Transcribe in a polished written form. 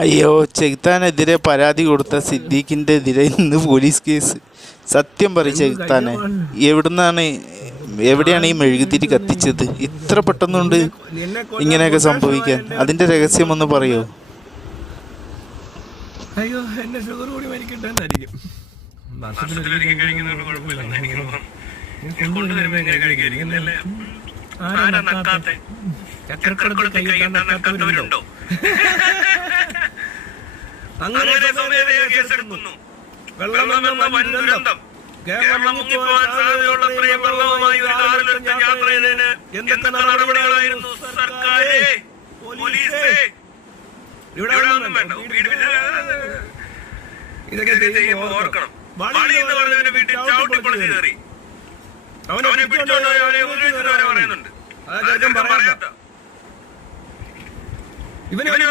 അയ്യോ, ചെകുത്താനെതിരെ പരാതി കൊടുത്ത സിദ്ദീഖിനെതിരെ ഇന്ന് പോലീസ് കേസ്. സത്യം പറ ചെകുത്താനെ, എവിടെയാണ് ഈ മെഴുകുതിരി കത്തിച്ചത്? ഇത്ര പെട്ടെന്നുണ്ട് ഇങ്ങനെയൊക്കെ സംഭവിക്കാൻ? അതിന്റെ രഹസ്യം ഒന്ന് പറയോ? അയ്യോ, എന്റെ ഷുഗർ കൂടി മരിക്കട്ടെന്നായിരിക്കും. അങ്ങനെ കേരളം മുങ്ങിപ്പോവാൻ സാധ്യതയുള്ളത്രയും വെള്ളവുമായി ഒരു കാലത്ത് യാത്ര ചെയ്തതിന് എന്തൊക്കെ നടപടികളായിരുന്നു സർക്കാരെ, പോലീസേ? ഇവിടെ ഒന്നും വേണ്ട. ഇതൊക്കെ ചെയ്യുമ്പോൾ ഓർക്കണം, വളി എന്ന് പറഞ്ഞവന്റെ വീട്ടിൽ ചവിട്ടിപ്പൊളിച്ച് കയറി അവനെ പിടിച്ചോണ്ടോ അവനെ ഉപദ്രവിച്ചവരെ പറയുന്നുണ്ട്. അതൊക്കെ പറയാത്ത ഇവന്